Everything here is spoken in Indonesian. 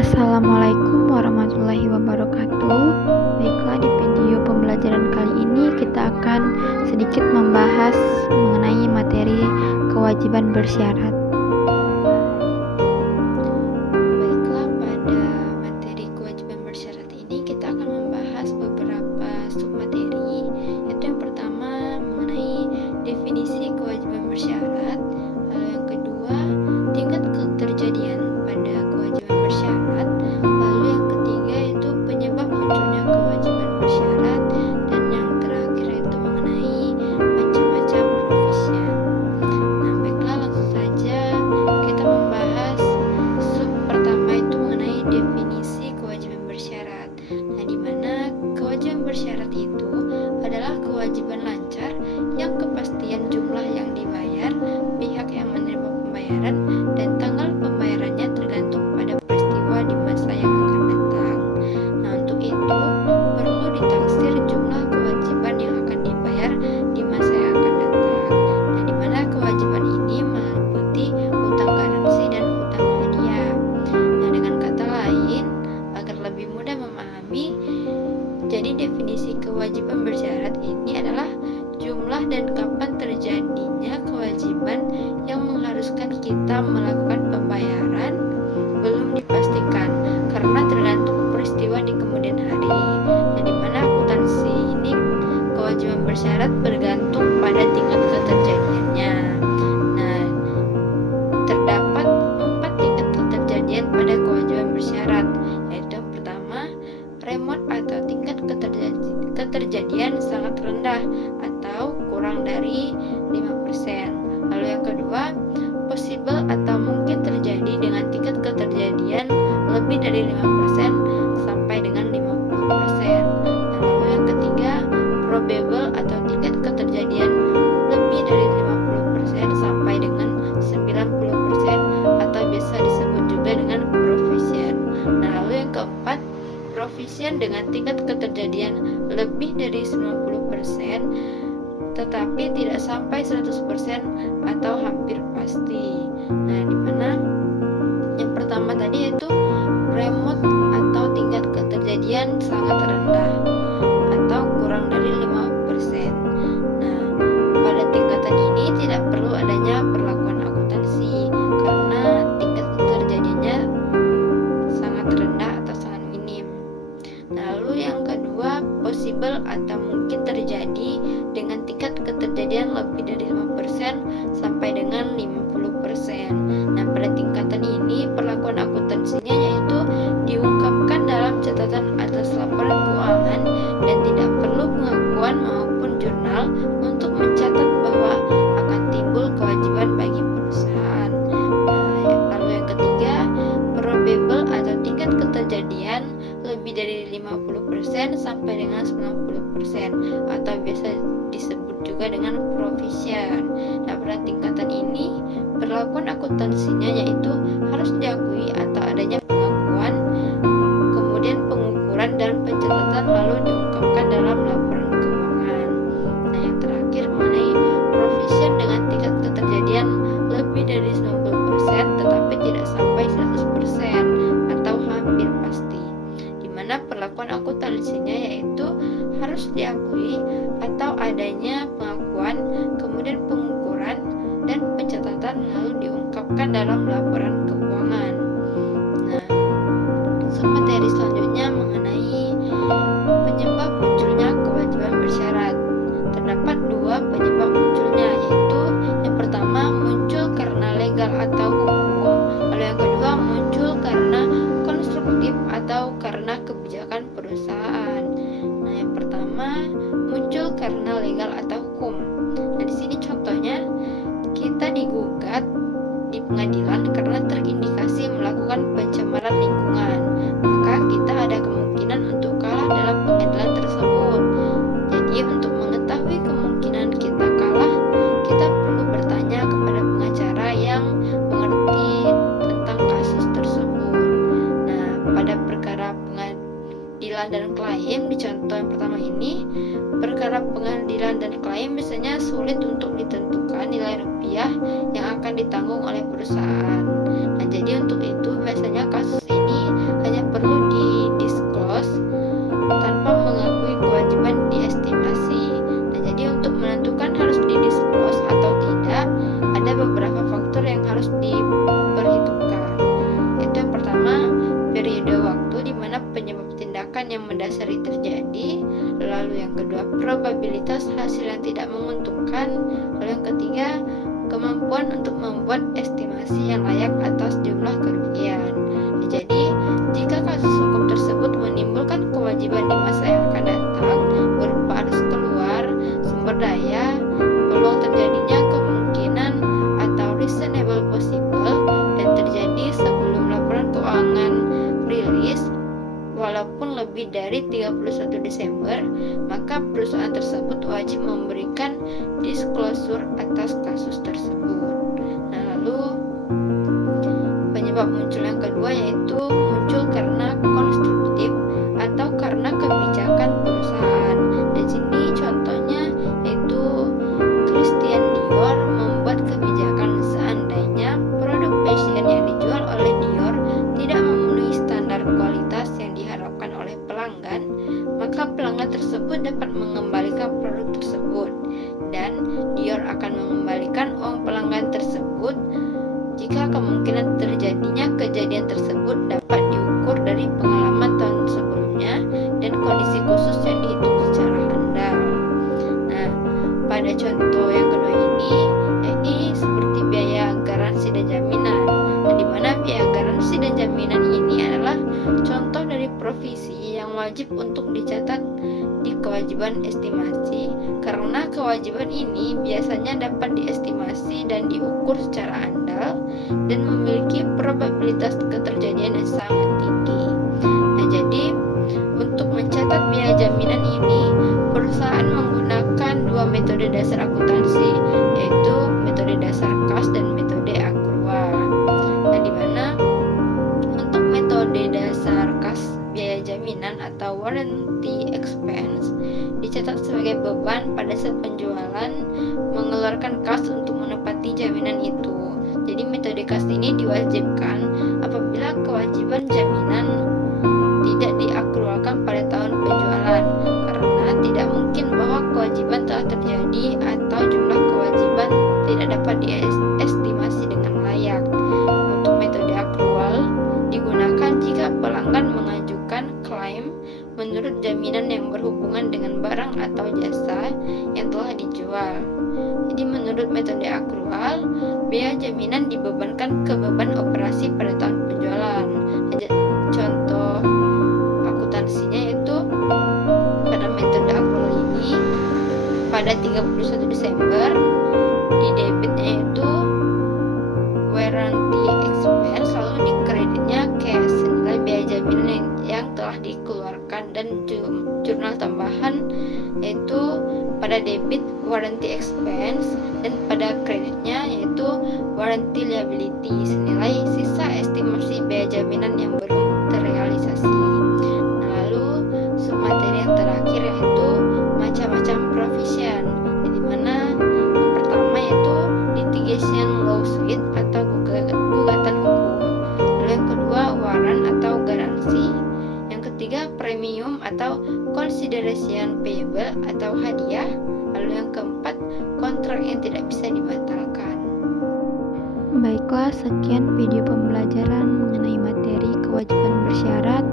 Assalamualaikum warahmatullahi wabarakatuh. Baiklah, di video pembelajaran kali ini kita akan sedikit membahas mengenai materi kewajiban bersyarat. Baiklah, pada materi kewajiban bersyarat ini kita akan membahas beberapa submateri, yaitu yang pertama mengenai definisi kewajiban bersyarat, lalu yang kedua tingkat keterjadian pada kewajiban bersyarat, lalu yang ketiga itu penyebab munculnya kewajiban bersyarat, dan yang terakhir itu mengenai macam-macam profesian. Nah, baiklah, langsung saja kita membahas sub pertama itu mengenai definisi kewajiban bersyarat. Nah, di mana kewajiban bersyarat itu adalah kewajiban lancar yang kepastian jumlah yang dibayar, pihak yang menerima pembayaran, dan tanggal pembayarannya tergantung pada peristiwa di masa yang akan datang. Nah, untuk itu perlu ditaksir jumlah kewajiban yang akan dibayar di masa yang akan datang. Nah, di mana kewajiban ini meliputi hutang garansi dan hutang hadiah. Nah, dengan kata lain, agar lebih mudah memahami, jadi definisi kewajiban bersyarat ini adalah jumlah dan kapan terjadinya kewajiban yang mengharuskan kita melakukan pembayaran belum dipastikan karena tergantung peristiwa di kemudian hari. Nah, di mana akuntansi ini kewajiban bersyarat bergantung pada tingkat keterjadiannya. Nah, terdapat 4 tingkat keterjadian pada kewajiban bersyarat, yaitu yang pertama, remote atau tingkat keterjadian sangat rendah atau kurang dari 5%. Lalu yang kedua, possible atau mungkin terjadi dengan tingkat keterjadian lebih dari 5% sampai dengan 50%. Lalu yang ketiga, probable atau tingkat keterjadian lebih dari 50% sampai dengan 90% atau biasa disebut juga dengan proficient. Nah, lalu yang keempat, proficient dengan tingkat keterjadian lebih dari 90% tetapi tidak sampai 100% atau hampir pasti. Nah, di mana yang pertama tadi yaitu remote atau tingkat keterjadian sangat rendah atau kurang dari 5%. Nah, pada tingkatan ini tidak perlu adanya perlakuan akuntansi karena tingkat keterjadiannya sangat rendah atau sangat minim. Nah, lalu yang kedua, possible atau mungkin terjadi dengan tingkat keterjadian lebih dari 5% sampai dengan 50%. Nah, pada tingkatan ini perlakuan akuntansinya yaitu diungkapkan dalam catatan atas laporan keuangan dan tidak perlu pengakuan maupun jurnal untuk mencatat bahwa akan timbul kewajiban bagi perusahaan. Nah, lalu yang ketiga, probable atau tingkat keterjadian lebih dari 50% sampai dengan 90% atau biasa disebut juga dengan proficient. Nah, pada tingkatan ini perlakuan akuntansinya yaitu harus diakui atau adanya pengakuan, kemudian pengukuran dan pencatatan lalu diungkapkan dalam laporan keuangan. Nah, yang terakhir mengenai proficient dengan tingkat keterjadian lebih dari 90% tetapi tidak sampai 100% atau hampir pasti, di mana perlakuan akuntansinya yaitu harus diakui atau adanya pengakuan, kemudian pengukuran dan pencatatan lalu diungkapkan dalam laporan keuangan. Nah, materi selanjutnya mengenai penyebab munculnya kewajiban bersyarat. Terdapat 2 penyebab munculnya, yaitu yang pertama muncul karena legal atau hukum, lalu yang kedua muncul karena konstruktif atau karena kebijakan perusahaan. Nah, yang pertama muncul karena legal atau hukum. Nah, di sini contohnya kita digugat di pengadilan karena terindikasi melakukan pencemaran lingkungan, maka kita ada kemungkinan untuk kalah dalam pengadilan tersebut. Jadi untuk mengetahui kemungkinan kita kalah, kita perlu bertanya kepada pengacara yang mengerti tentang kasus tersebut. Nah, pada perkara pengadilan dan klaim, di contoh yang pertama ini, perkara pengadilan dan klaim biasanya sulit untuk ditentukan nilai rupiah yang akan ditanggung oleh perusahaan. Nah, jadi untuk itu biasanya kasus ini yang mendasari terjadi, lalu yang kedua probabilitas hasil yang tidak menguntungkan, lalu yang ketiga kemampuan untuk membuat estimasi yang layak atas jumlah kerugian. Jadi jika kasus hukum tersebut menimbulkan kewajiban di masa yang akan datang berupa harus keluar sumber daya, peluang terjadinya kemungkinan atau reasonable possible dan terjadi sebelum laporan keuangan rilis walaupun lebih dari 31 Desember, maka perusahaan tersebut wajib memberikan disclosure atas kasus tersebut. Nah, lalu penyebab muncul yang kedua yaitu muncul karena konstruktif atau karena kebijakan perusahaan. Di sini contohnya yaitu Christian Dior membuat kebijakan seandainya produk fashion yang dijual oleh Dior tidak memenuhi standar kualitas yang diharapkan oleh pelanggan, maka pelanggan tersebut dapat mengembalikan produk tersebut dan Dior akan mengembalikan uang pelanggan tersebut jika kemungkinan terjadinya kejadian tersebut dapat diukur dari pengalaman tahun sebelumnya dan kondisi khusus yang dihitung secara handal. Nah, pada contoh yang kedua ini, yakni seperti biaya garansi dan jaminan. Nah, di mana biaya garansi dan jaminan ini adalah contoh dari provisi yang wajib untuk dicatat di kewajiban estimasi, karena kewajiban ini biasanya dapat diestimasi dan diukur secara andal dan memiliki probabilitas keterjadian yang sangat tinggi. Nah, jadi untuk mencatat biaya jaminan ini, perusahaan menggunakan dua metode dasar akuntansi, yaitu metode dasar kas dan metode accrual. Nah, di mana untuk metode dasar kas biaya jaminan atau warranty expense dicatat sebagai beban pada saat penjualan mengeluarkan kas untuk menepati jaminan itu. Jadi metode kas ini diwajibkan apabila kewajiban jaminan tidak diakrualkan pada tahun penjualan, karena tidak mungkin bahwa kewajiban telah terjadi atau jumlah kewajiban tidak dapat diestimasi dengan layak. Untuk metode accrual digunakan jika pelanggan mengajukan klaim menurut jaminan yang berhubungan dengan barang atau jasa yang telah dijual. Jadi menurut metode accrual, biaya jaminan dibebankan ke beban operasi pada tahun penjualan. Contoh akuntansinya yaitu pada metode accrual ini pada 31 Desember di debitnya yaitu warranty expense, lalu di kreditnya cash senilai biaya jaminan yang telah dikeluarkan, dan jurnal tambahan yaitu pada debit warranty expense dan pada kreditnya yaitu warranty liability senilai sisa estimasi biaya jaminan yang belum terrealisasi. Nah, lalu submateri yang terakhir yaitu macam-macam provision, di mana yang pertama yaitu litigation lawsuit atau gugatan hukum, lalu yang kedua warrant atau garansi, yang ketiga premium atau consideration payable atau hadiah, lalu yang keempat kontrak yang tidak bisa dibatalkan. Baiklah, sekian video pembelajaran mengenai materi kewajiban bersyarat.